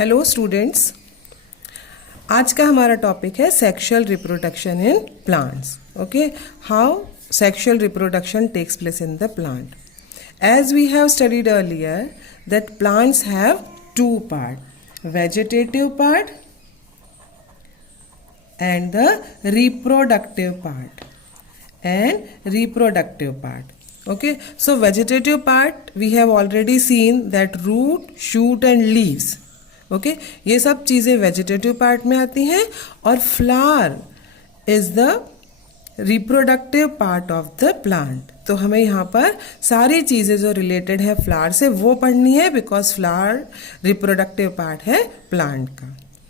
Hello students, आज का हमारा टॉपिक है sexual reproduction in plants. Okay, how sexual reproduction takes place in the plant. As we have studied earlier that plants have two parts, vegetative part and the reproductive part. Okay, so vegetative part we have already seen that root, shoot and leaves. Okay, ये सब चीज़ें vegetative part में आती हैं और flower is the reproductive part of the plant. तो हमें यहाँ पर सारी चीज़ें जो रिलेटेड है फ्लावर से वो पढ़नी है, बिकॉज फ्लावर रिप्रोडक्टिव पार्ट है प्लांट का.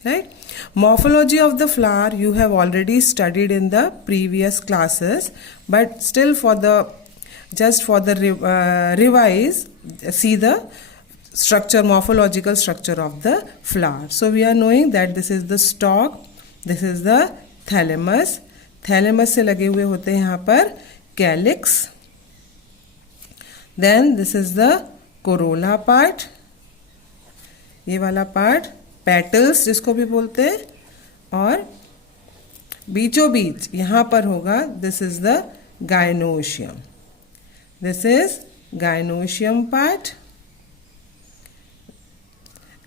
Right. Morphology of the flower you have already studied in the previous classes, but still for the revise see the structure, morphological structure of the flower. So we are knowing that this is the stalk, this is the thalamus. Thalamus से लगे हुए होते हैं यहाँ पर calyx. Then this is the corolla part, ये वाला part petals जिसको भी बोलते हैं, और बीचों बीच यहाँ पर होगा this is the gynoecium. This is gynoecium part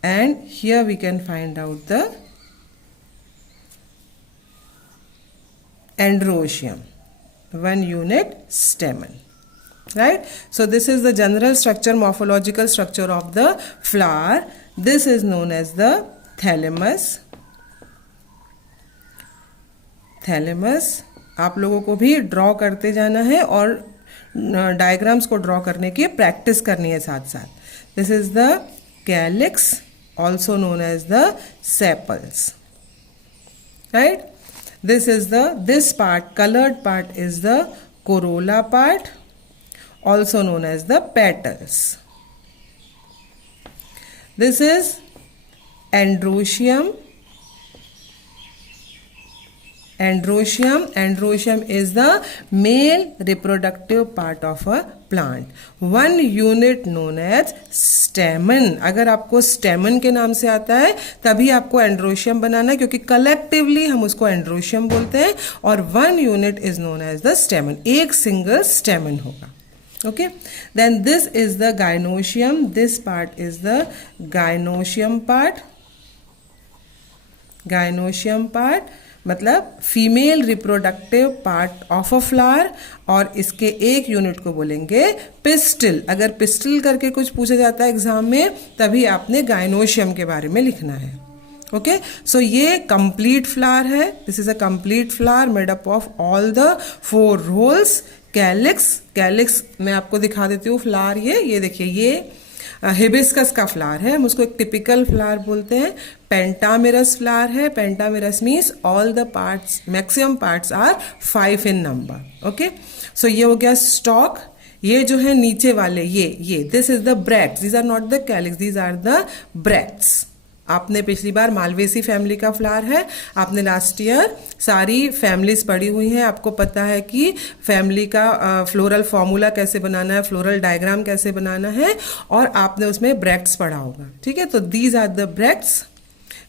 and here we can find out the androecium, one unit stamen. Right. So this is the general structure, morphological structure of the flower. This is known as the thalamus. Thalamus आप लोगों को भी draw करते जाना है और diagrams को draw करने की प्रैक्टिस करनी है साथ साथ. This is the calyx, also known as the sepals. Right. This part, colored part, is the corolla part, also known as the petals. This is androecium. Androecium is the male reproductive part of a plant. One unit known as stamen. अगर आपको stamen के नाम से आता है तभी आपको androecium बनाना है, क्योंकि collectively हम उसको androecium बोलते हैं, और one unit is known as the stamen. एक single stamen होगा. Okay, then this is the gynoecium. This part is the gynoecium part. Gynoecium part मतलब female reproductive part of a flower, और इसके एक यूनिट को बोलेंगे पिस्टिल. अगर pistil करके कुछ पूछा जाता है एग्जाम में तभी आपने गाइनोशियम के बारे में लिखना है. ओके, सो ये कंप्लीट फ्लावर है. This is a complete flower made up of all the 4 whorls. Calyx मैं आपको दिखा देती हूँ फ्लावर. ये देखिए, ये हिबिस्कस का फ्लावर है, हम उसको एक टिपिकल फ्लावर बोलते हैं. पेंटामेरस फ्लावर है. Pentamerous means all the parts, maximum parts are 5 in number. Okay, so ये हो गया स्टॉक. ये जो है नीचे वाले ये this is the bracts. These are not the calyx, these are the bracts. आपने पिछली बार मालवेसी फैमिली का फ्लावर है, आपने लास्ट ईयर सारी फैमिलीज पढ़ी हुई हैं, आपको पता है कि फैमिली का फ्लोरल फॉर्मूला कैसे बनाना है, फ्लोरल डायग्राम कैसे बनाना है, और आपने उसमें ब्रैक्ट्स पढ़ा होगा. ठीक है, तो these are the bracts,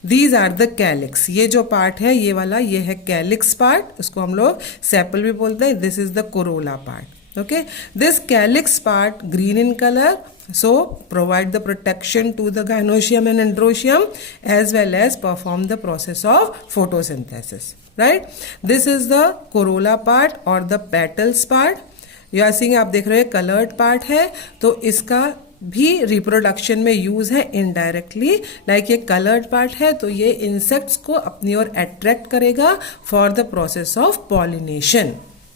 these are the calyx. ये जो पार्ट है ये वाला, ये है कैलिक्स पार्ट, उसको हम लोग सेपल भी बोलते हैं. This is the corolla part. Okay, this calyx part green in color, so provide the protection to the gynoecium and androecium as well as perform the process of photosynthesis. Right, this is the corolla part or the petals part. You are seeing, आप देख रहे हैं colored part है, तो इसका भी reproduction में use है इनडायरेक्टली. लाइक ये कलर्ड पार्ट है तो ये इंसेक्ट्स को अपनी ओर अट्रैक्ट करेगा for the process of pollination.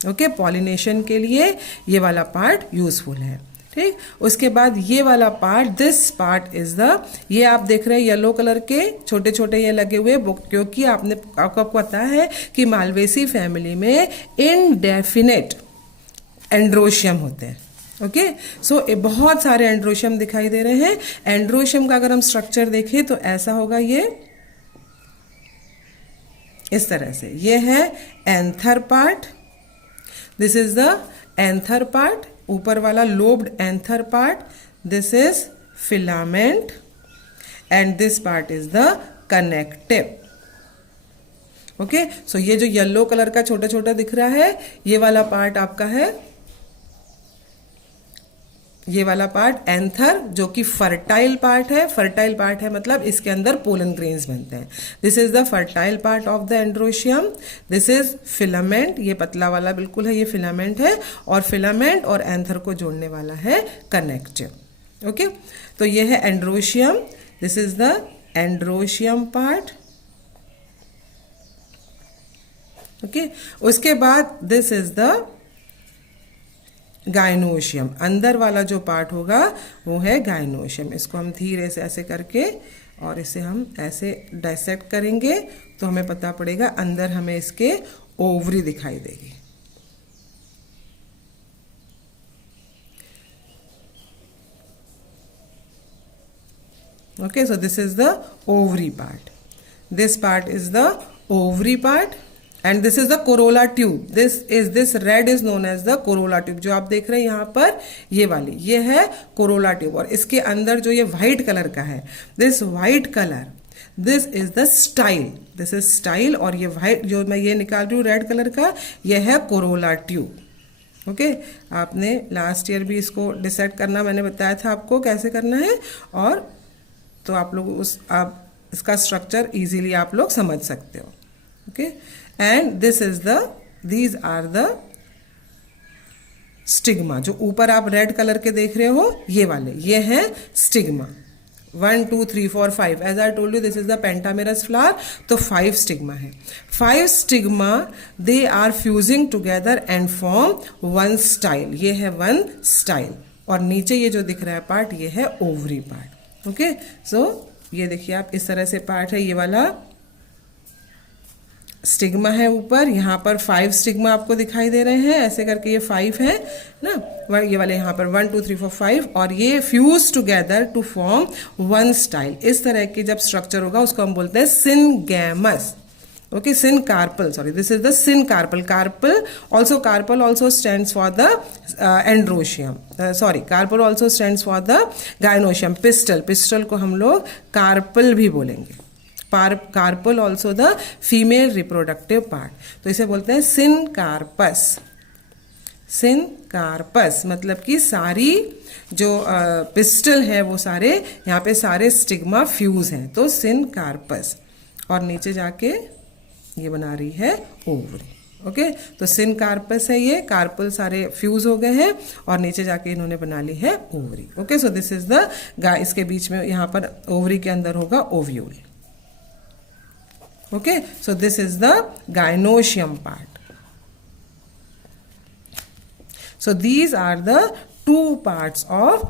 Okay, pollination के लिए ये वाला पार्ट यूजफुल है. ठीक, उसके बाद ये वाला part, this part is the, ये आप देख रहे हैं येलो कलर के छोटे छोटे ये लगे हुए, क्योंकि आपको पता है कि मालवेसी फैमिली में इनडेफिनेट एंड्रोशियम होते हैं. ओके, सो बहुत सारे एंड्रोशियम दिखाई दे रहे हैं. एंड्रोशियम का अगर हम स्ट्रक्चर देखें तो ऐसा होगा, ये इस तरह से. ये है anther part. This is the anther part, ऊपर वाला lobed anther part. This is filament and this part is the connective. Okay, so ये जो येलो कलर का छोटा छोटा दिख रहा है, ये वाला पार्ट आपका है, ये वाला पार्ट एंथर, जो कि फर्टाइल पार्ट है। फर्टाइल पार्ट है मतलब इसके अंदर पोलन ग्रेन्स बनते हैं। This is the fertile part of the androecium. This is filament, ये पतला वाला बिल्कुल है, ये फिलामेंट है, और फिलामेंट और एंथर को जोड़ने वाला है कनेक्टिव। ओके, तो ये है androecium. This is the androecium part. Okay, उसके बाद दिस इज द गाइनोशियम। अंदर वाला जो पार्ट होगा वो है गाइनोशियम। इसको हम धीरे से ऐसे करके और इसे हम ऐसे डाइसेक्ट करेंगे तो हमें पता पड़ेगा, अंदर हमें इसके ओवरी दिखाई देगी। Okay, so this is the ovary part. This part is the ovary part and this is the corolla tube. This red is known as the corolla tube. जो आप देख रहे हैं यहाँ पर, ये वाली, ये है कोरोला ट्यूब। और इसके अंदर जो ये व्हाइट कलर का है, this white colour, this is the style. This is style. और ये व्हाइट जो मैं ये निकाल रही हूँ रेड कलर का, ये है कोरोला ट्यूब। ओके, आपने लास्ट ईयर भी इसको डिसाइड करना मैंने बताया था आपको कैसे करना है, और तो आप लोग आप इसका स्ट्रक्चर इजीली आप लोग समझ सकते हो। Okay, and this is the, these are the stigma. जो ऊपर आप रेड कलर के देख रहे हो, ये वाले, ये है stigma. 1 2 3 4 5, as I told you this is the pentamerous flower. तो 5 स्टिग्मा है। 5 stigma, they are fusing together and form 1 style. ये है 1 स्टाइल। और नीचे ये जो दिख रहा है पार्ट, ये है ओवरी पार्ट। ओके, सो ये देखिए आप, इस तरह से पार्ट है। ये वाला स्टिग्मा है ऊपर, यहाँ पर 5 स्टिग्मा आपको दिखाई दे रहे हैं, ऐसे करके ये 5 है ना। ये वाले यहाँ पर 1 2 3 4 5, और ये fuse together to form 1 style. इस तरह की जब स्ट्रक्चर होगा उसको हम बोलते हैं syngamous. Okay, syncarpal, sorry, this is the syncarpal. Carpal also stands for the androecium, sorry, carpal also stands for the gynoecium. Pistil को हम लोग कार्पल भी बोलेंगे। Carpal also the female reproductive part. तो इसे बोलते हैं सिनकार्पस। सिनकार्पस मतलब कि सारी जो पिस्टल है वो सारे, यहाँ पे सारे स्टिग्मा फ्यूज हैं, तो सिनकार्पस। और नीचे जाके ये बना रही है ओवरी। ओके, तो सिनकार्पस है ये, कार्पल सारे फ्यूज हो गए हैं, और नीचे जाके इन्होंने बना ली है ovary. Okay, so this is the इसके बीच में यहाँ पर ओवरी के अंदर होगा ovule. Okay, so this is the gynoecium part. So these are the two parts of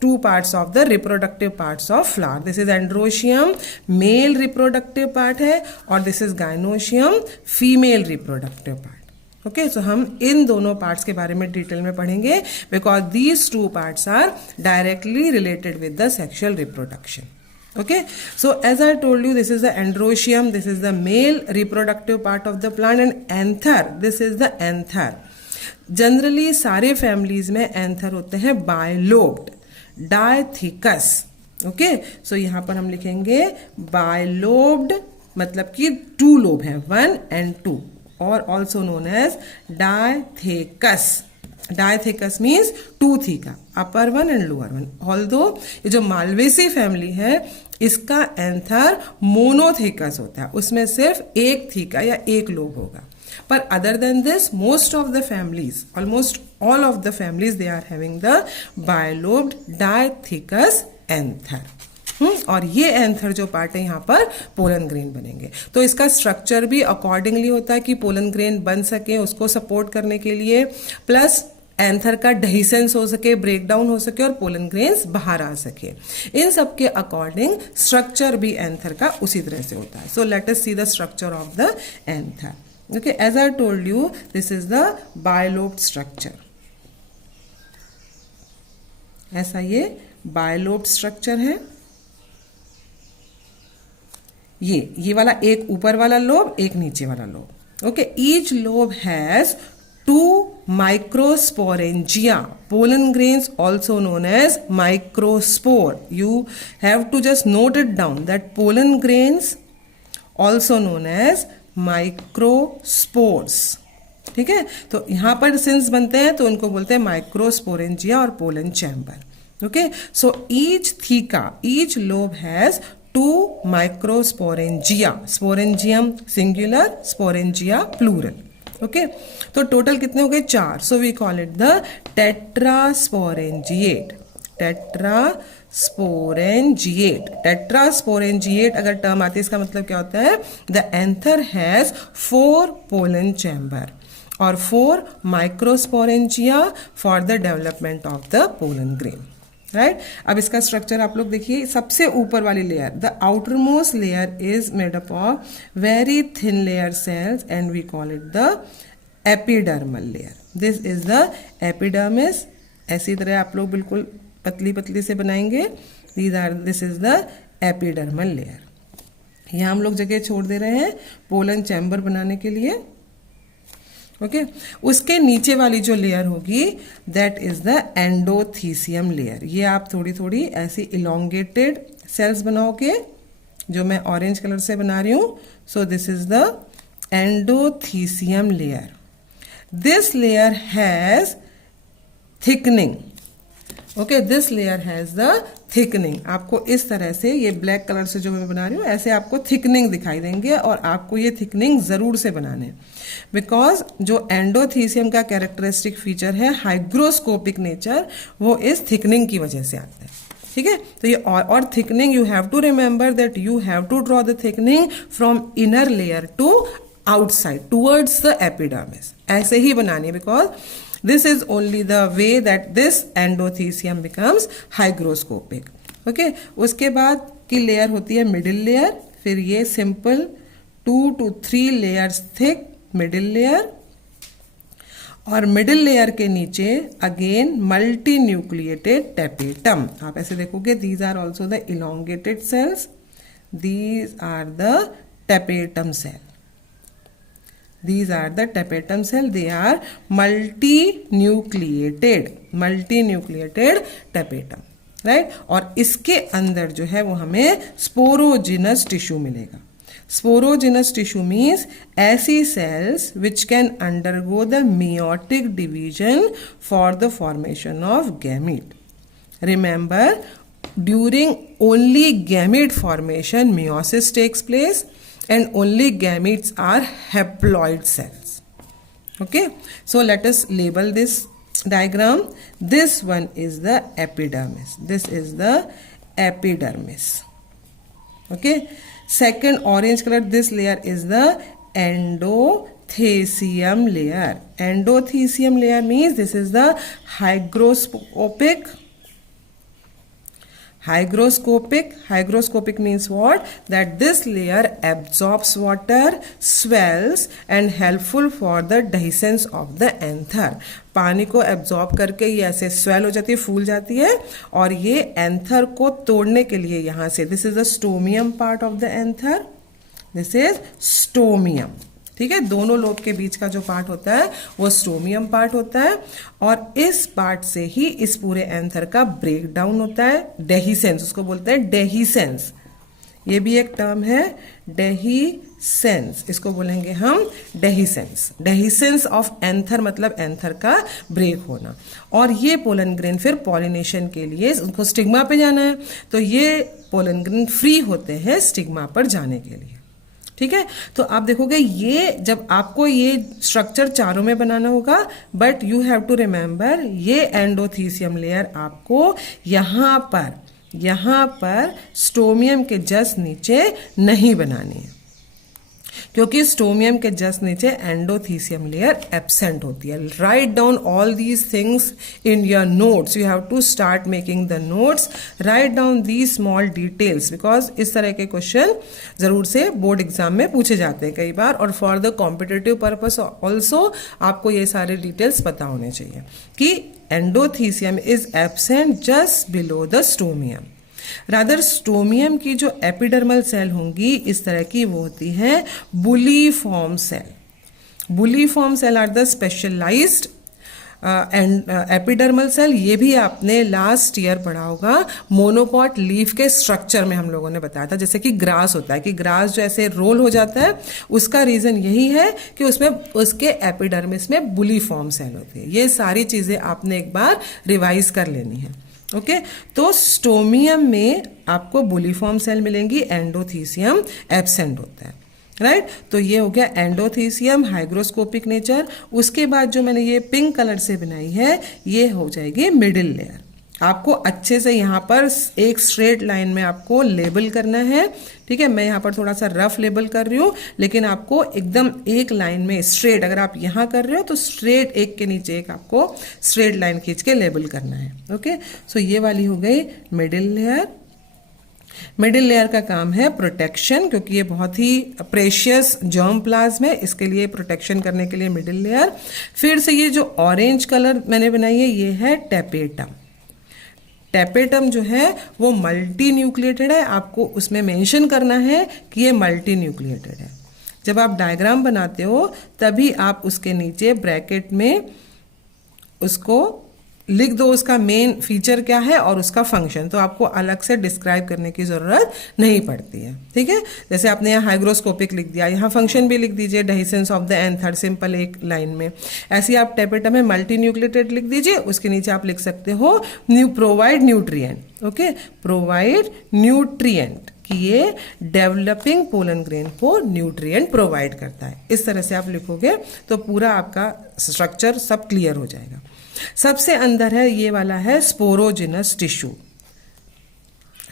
two parts of the reproductive parts of flower. This is androecium, male reproductive part है, और this is gynoecium, female reproductive part. Okay, so हम इन दोनों parts के बारे में detail में पढ़ेंगे, because these two parts are directly related with the sexual reproduction. Okay, so as I told you, this is the androecium, this is the male reproductive part of the plant, and anther, this is the anther. Generally सारे families में anther होते हैं bilobed, dithecous. Okay, सो यहाँ पर हम लिखेंगे bilobed, मतलब कि 2 लोब है, 1 and 2, और also known as dithecous. Dithecous means 2 theca, upper 1 and lower 1। Although ये जो मालवेसी फैमिली है, इसका एंथर मोनोथेकस होता है, उसमें सिर्फ 1 थीका या 1 लोब होगा। पर other than this, most of the families, almost all of the families, they are having the bilobed dithecous anther. और ये एंथर जो पार्ट है यहाँ पर पोलन ग्रेन बनेंगे। तो इसका स्ट्रक्चर भी अकॉर्डिंगली होता है कि पोलन ग्रेन बन सके, उसको सपोर्ट करने के लिए, प्लस एंथर का डहीसेंस हो सके, ब्रेक डाउन हो सके, और पोलन ग्रेन्स बाहर आ सके। इन सब के अकॉर्डिंग स्ट्रक्चर भी एंथर का उसी तरह से होता है। So let us see the structure of the anther. Okay, as I told you, this is the bilobed structure. ऐसा ये बायलोब्ड स्ट्रक्चर है। ये वाला एक ऊपर वाला लोब, एक नीचे वाला lobe. Okay, each lobe has two microsporangia. Pollen grains also known as microspore. You have to just note it down that pollen grains also known as microspores. ठीक है, तो यहाँ पर सिंस बनते हैं तो उनको बोलते हैं माइक्रोस्पोरेंजिया और pollen chamber. Okay, so each theca, each lobe has 2 microsporangia. Sporangium singular, sporangia plural. Okay, तो टोटल कितने हो गए? 4. So we call it the tetrasporangiate. Tetrasporangiate अगर टर्म आती है इसका मतलब क्या होता है? The anther has 4 pollen chamber और 4 microsporangia for the development of the pollen grain. Right, अब इसका स्ट्रक्चर आप लोग देखिए. सबसे ऊपर वाली layer, the outer most layer is made up of very thin layer cells and we call it the epidermal layer. This is the epidermis. ऐसी तरह आप लोग बिल्कुल पतली पतली से बनाएंगे. This is the epidermal layer. यहाँ हम लोग जगह छोड़ दे रहे हैं पोलन चैम्बर बनाने के लिए. ओके, उसके नीचे वाली जो लेयर होगी that is the endothecium layer. ये आप थोड़ी थोड़ी ऐसी इलोंगेटेड सेल्स बनाओगे जो मैं ऑरेंज कलर से बना रही हूं. सो this is the endothecium layer. This layer has thickening. Okay, this layer has the thickening. आपको इस तरह से ये ब्लैक कलर से जो मैं बना रही हूँ ऐसे आपको थिकनिंग दिखाई देंगे और आपको ये थिकनिंग जरूर से बनाने, बिकॉज जो एंडोथीसियम का कैरेक्टरिस्टिक फीचर है हाइग्रोस्कोपिक नेचर, वो इस थिकनिंग की वजह से आता है. ठीक है, तो ये और thickening you have to remember that you have to draw the thickening from inner layer to outside towards the epidermis. ऐसे ही बनानी, because this is only the way that this endothecium becomes hygroscopic. okay, उसके बाद की layer होती है middle layer. फिर ये simple 2 to 3 layers thick middle layer और मिडिल लेयर के नीचे अगेन मल्टी न्यूक्लिएटेड टेपेटम. आप ऐसे देखोगे these are also the elongated cells. These are the tapetum cell. These are the tapetum cell. They are multinucleated tapetum, right? और इसके अंदर जो है वो हमें स्पोरोजिनस टिश्यू मिलेगा. स्पोरोजिनस टिश्यू मीन्स ऐसी cells which can undergo the meiotic division for the formation of gamete. Remember, during only gamete formation meiosis takes place and only gametes are haploid cells. Okay, so let us label this diagram. This one is the epidermis. This is the epidermis. Okay, second orange color, this layer is the endothecium layer. Endothecium layer means this is the hygroscopic. Hygroscopic means what? That this layer absorbs water, swells and helpful for the dehiscence of the anther. पानी को absorb करके ये ऐसे swell हो जाती है, फूल जाती है और ये एंथर को तोड़ने के लिए यहाँ से, this is the stomium part of the anther. This is stomium. ठीक है, दोनों लोब के बीच का जो पार्ट होता है वो स्टोमियम पार्ट होता है और इस पार्ट से ही इस पूरे एंथर का ब्रेक डाउन होता है. डेहिसेंस उसको बोलते हैं. डेहिसेंस ये भी एक टर्म है. डेहिसेंस इसको बोलेंगे हम डेहिसेंस. डेहिसेंस ऑफ एंथर मतलब एंथर का ब्रेक होना. और ये पोलन ग्रेन फिर पॉलिनेशन के लिए उनको स्टिग्मा पे जाना है, तो ये पोलन ग्रेन फ्री होते हैं स्टिग्मा पर जाने के लिए. ठीक है, तो आप देखोगे ये जब आपको ये स्ट्रक्चर चारों में बनाना होगा, but you have to remember ये एंडोथीसियम लेयर आपको यहाँ पर स्टोमियम के जस्ट नीचे नहीं बनानी है, क्योंकि स्टोमियम के जस्ट नीचे एंडोथीसियम लेयर एब्सेंट होती है. Write down all these things in your notes. You have to start making the notes. Write down these small details, because इस तरह के क्वेश्चन जरूर से बोर्ड एग्जाम में पूछे जाते हैं कई बार, और for the competitive purpose also आपको ये सारे डिटेल्स पता होने चाहिए कि endothecium is absent just below the stomium. Rather stomium की जो एपिडर्मल सेल होंगी इस तरह की वो होती है bulliform cell. Bulliform cell are the specialized and epidermal cell, ये भी आपने लास्ट ईयर पढ़ा होगा मोनोकॉट लीफ के स्ट्रक्चर में हम लोगों ने बताया था। जैसे कि ग्रास होता है कि ग्रास जो ऐसे रोल हो जाता है, उसका रीजन यही है कि उसमें उसके एपिडर्मिस में बुलीफॉर्म सेल होती है। ये सारी चीजें आपने एक बार रिवाइज कर लेनी है। ओके तो स्टोमियम में आपको बुलीफॉर्म सेल मिलेंगी, एंडोथीसियम एब्सेंट होता है, राइट तो ये हो गया एंडोथीसियम हाइग्रोस्कोपिक नेचर। उसके बाद जो मैंने ये पिंक कलर से बनाई है ये हो जाएगी मिडिल लेयर। आपको अच्छे से यहाँ पर एक स्ट्रेट लाइन में आपको लेबल करना है, ठीक है। मैं यहाँ पर थोड़ा सा रफ लेबल कर रही हूँ, लेकिन आपको एकदम एक लाइन में स्ट्रेट, अगर आप यहाँ कर रहे हो तो स्ट्रेट एक के नीचे एक आपको स्ट्रेट लाइन खींच के लेबल करना है। ओके सो ये वाली हो गई मिडिल लेयर। मिडिल लेयर का काम है प्रोटेक्शन, क्योंकि ये बहुत ही प्रेशियस जर्म प्लाज्म है, इसके लिए प्रोटेक्शन करने के लिए मिडिल लेयर। फिर से ये जो ऑरेंज कलर मैंने बनाई है ये है टेपेटम। टेपेटम जो है वो मल्टी न्यूक्लिएटेड है, आपको उसमें मेंशन करना है कि ये मल्टी न्यूक्लिएटेड है। जब आप डायग्राम बनाते हो तभी आप उसके नीचे ब्रैकेट में उसको लिख दो, उसका मेन फीचर क्या है और उसका फंक्शन, तो आपको अलग से डिस्क्राइब करने की जरूरत नहीं पड़ती है, ठीक है। जैसे आपने यहाँ हाइग्रोस्कोपिक लिख दिया, यहाँ फंक्शन भी लिख दीजिए dehiscence of the anther, simple एक लाइन में। ऐसे ही आप टेपेटम में मल्टी न्यूक्लिएटेड लिख दीजिए, उसके नीचे आप लिख सकते हो provide nutrient. Okay provide nutrient कि ये डेवलपिंग पोलन ग्रेन को न्यूट्रिएंट प्रोवाइड करता है। इस तरह से आप लिखोगे तो पूरा आपका स्ट्रक्चर सब क्लियर हो जाएगा। सबसे अंदर है ये वाला है स्पोरोजिनस टिश्यू।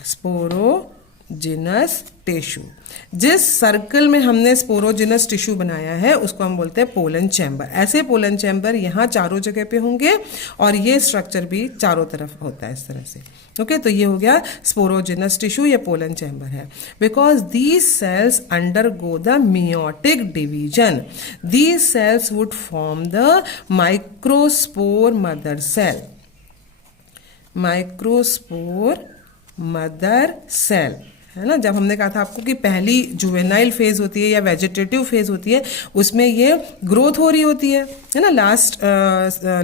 स्पोरोजिनस टिश्यू, जिस सर्कल में हमने स्पोरोजिनस टिश्यू बनाया है उसको हम बोलते हैं पोलन चैम्बर। ऐसे पोलन चैम्बर यहाँ चारों जगह पे होंगे और ये स्ट्रक्चर भी चारों तरफ होता है इस तरह से। ओके तो ये हो गया स्पोरोजिनस टिश्यू, ये पोलन चैम्बर है। Because these cells undergo the meiotic division, these cells would form the microspore mother cell. Microspore mother cell है ना। जब हमने कहा था आपको कि पहली जुवेनाइल फेज होती है या वेजिटेटिव फेज होती है, उसमें ये ग्रोथ हो रही होती है ना। Last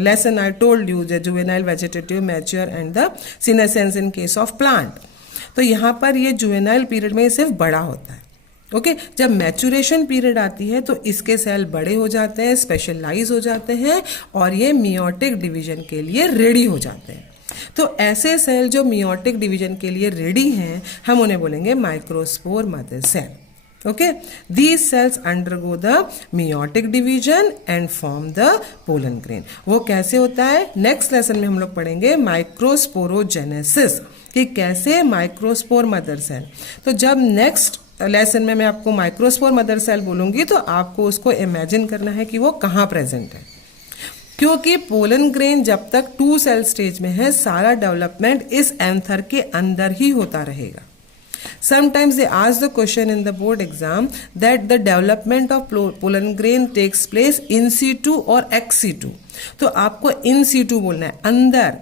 lesson I told you juvenile, vegetative, mature and the senescence in case of plant. तो यहाँ पर ये जुवेनाइल पीरियड में सिर्फ बड़ा होता है। ओके जब मैचुरेशन पीरियड आती है तो इसके सेल बड़े हो जाते हैं, स्पेशलाइज हो जाते हैं और ये मियोटिक डिवीजन के लिए रेडी हो जाते हैं। तो ऐसे सेल जो मियोटिक डिवीजन के लिए रेडी हैं हम उन्हें बोलेंगे microspore mother cell. Okay these cells undergo the meiotic division and form the pollen grain. वो कैसे होता है नेक्स्ट लेसन में हम लोग पढ़ेंगे माइक्रोस्पोरोजेनेसिस, कि कैसे माइक्रोस्पोर मदर सेल। तो जब नेक्स्ट लेसन में मैं आपको माइक्रोस्पोर मदर सेल बोलूंगी तो आपको उसको इमेजिन करना है कि वो कहाँ प्रेजेंट है, क्योंकि पोलन ग्रेन जब तक 2 सेल स्टेज में है सारा डेवलपमेंट इस एंथर के अंदर ही होता रहेगा। Sometimes they ask the question in the board exam that the development of pollen grain takes place in situ और ex situ। तो आपको in situ बोलना है, अंदर,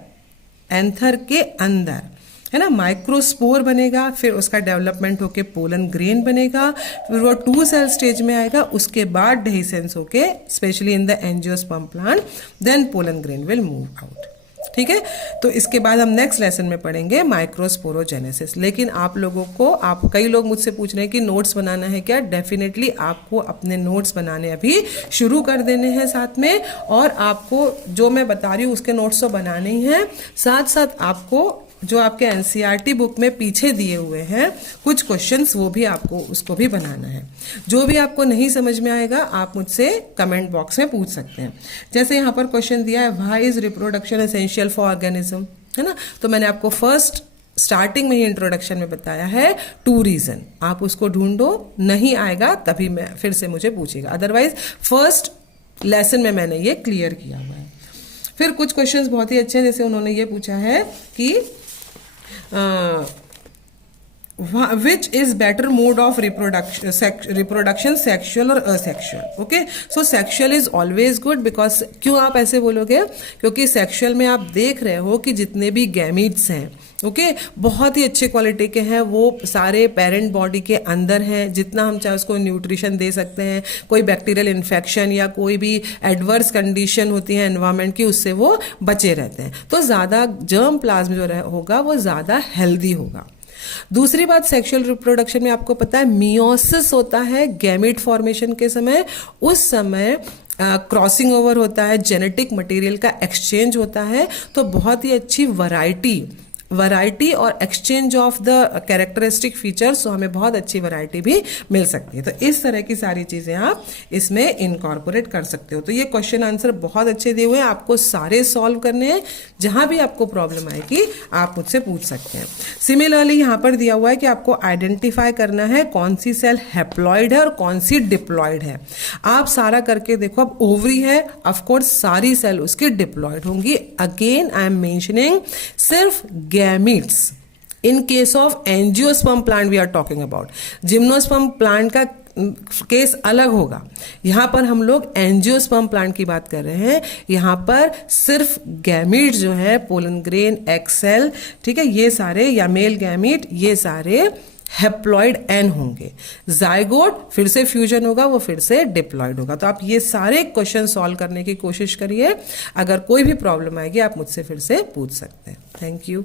एंथर के अंदर है ना। माइक्रोस्पोर बनेगा, फिर उसका डेवलपमेंट होके पोलन ग्रेन बनेगा, फिर वो 2 सेल स्टेज में आएगा, उसके बाद डेहिसेंस होके specially in the angiosperm plant then pollen grain will move out. ठीक है तो इसके बाद हम नेक्स्ट लेसन में पढ़ेंगे माइक्रोस्पोरोजेनेसिस। लेकिन आप लोगों को, आप कई लोग मुझसे पूछ रहे हैं कि नोट्स बनाना है क्या। डेफिनेटली आपको अपने नोट्स बनाने अभी शुरू कर देने हैं साथ में, और आपको जो मैं बता रही हूँ उसके नोट्स तो बनाने ही हैं, साथ साथ आपको जो आपके एनसीईआरटी बुक में पीछे दिए हुए हैं कुछ क्वेश्चंस वो भी आपको उसको भी बनाना है। जो भी आपको नहीं समझ में आएगा आप मुझसे कमेंट बॉक्स में पूछ सकते हैं। जैसे यहाँ पर क्वेश्चन दिया है why is reproduction essential for organism, है ना। तो मैंने आपको फर्स्ट स्टार्टिंग में ही इंट्रोडक्शन में बताया है 2 रीजन। आप उसको ढूंढो, नहीं आएगा तभी मैं फिर से मुझे पूछेगा, अदरवाइज फर्स्ट लेसन में मैंने ये क्लियर किया हुआ है। फिर कुछ क्वेश्चंस बहुत ही अच्छे हैं, जैसे उन्होंने ये पूछा है कि which is better mode of reproduction, sexual और asexual? Okay, so sexual is always good because क्यों आप ऐसे बोलोगे? क्योंकि sexual में आप देख रहे हो कि जितने भी गैमीट्स हैं, ओके बहुत ही अच्छे क्वालिटी के हैं, वो सारे पेरेंट बॉडी के अंदर हैं, जितना हम चाहे उसको न्यूट्रिशन दे सकते हैं, कोई बैक्टीरियल इन्फेक्शन या कोई भी एडवर्स कंडीशन होती है एनवायरनमेंट की, उससे वो बचे रहते हैं, तो ज़्यादा जर्म प्लाज्म जो होगा वो ज़्यादा हेल्दी होगा। दूसरी बात, सेक्सुअल रिप्रोडक्शन में आपको पता है मियोसिस होता है गैमेट फॉर्मेशन के समय, उस समय क्रॉसिंग ओवर होता है, जेनेटिक मटेरियल का एक्सचेंज होता है, तो बहुत ही अच्छी वैरायटी और exchange of the characteristic features, तो हमें बहुत अच्छी वैरायटी भी मिल सकती है। तो इस तरह की सारी चीज़ें आप इसमें इनकॉर्पोरेट कर सकते हो। तो ये क्वेश्चन आंसर बहुत अच्छे दिए हुए हैं, आपको सारे सॉल्व करने हैं, जहां भी आपको प्रॉब्लम आएगी आप मुझसे पूछ सकते हैं। सिमिलरली यहाँ पर दिया हुआ है कि आपको आइडेंटिफाई करना है कौन सी सेल हैप्लॉइड है और कौन सी डिप्लॉइड है। आप सारा करके देखो, अब ओवरी है, ऑफकोर्स सारी सेल उसकी डिप्लॉइड होंगी। अगेन आई एम मेंशनिंग सिर्फ gametes. In case of angiosperm plant we are talking about, gymnosperm plant का केस अलग होगा, यहां पर हम लोग एंजियोस्पर्म प्लांट की बात कर रहे हैं। यहां पर सिर्फ गैमीट जो है, पोलन ग्रेन, एग सेल, ठीक है, ये सारे, या मेल गैमीट, ये सारे हैप्लॉइड एन होंगे। जाइगोट फिर से फ्यूजन होगा, वो फिर से डिप्लॉइड होगा। तो आप ये सारे क्वेश्चन सॉल्व करने की कोशिश करिए, अगर कोई भी प्रॉब्लम आएगी आप मुझसे फिर से पूछ सकते हैं। Thank you.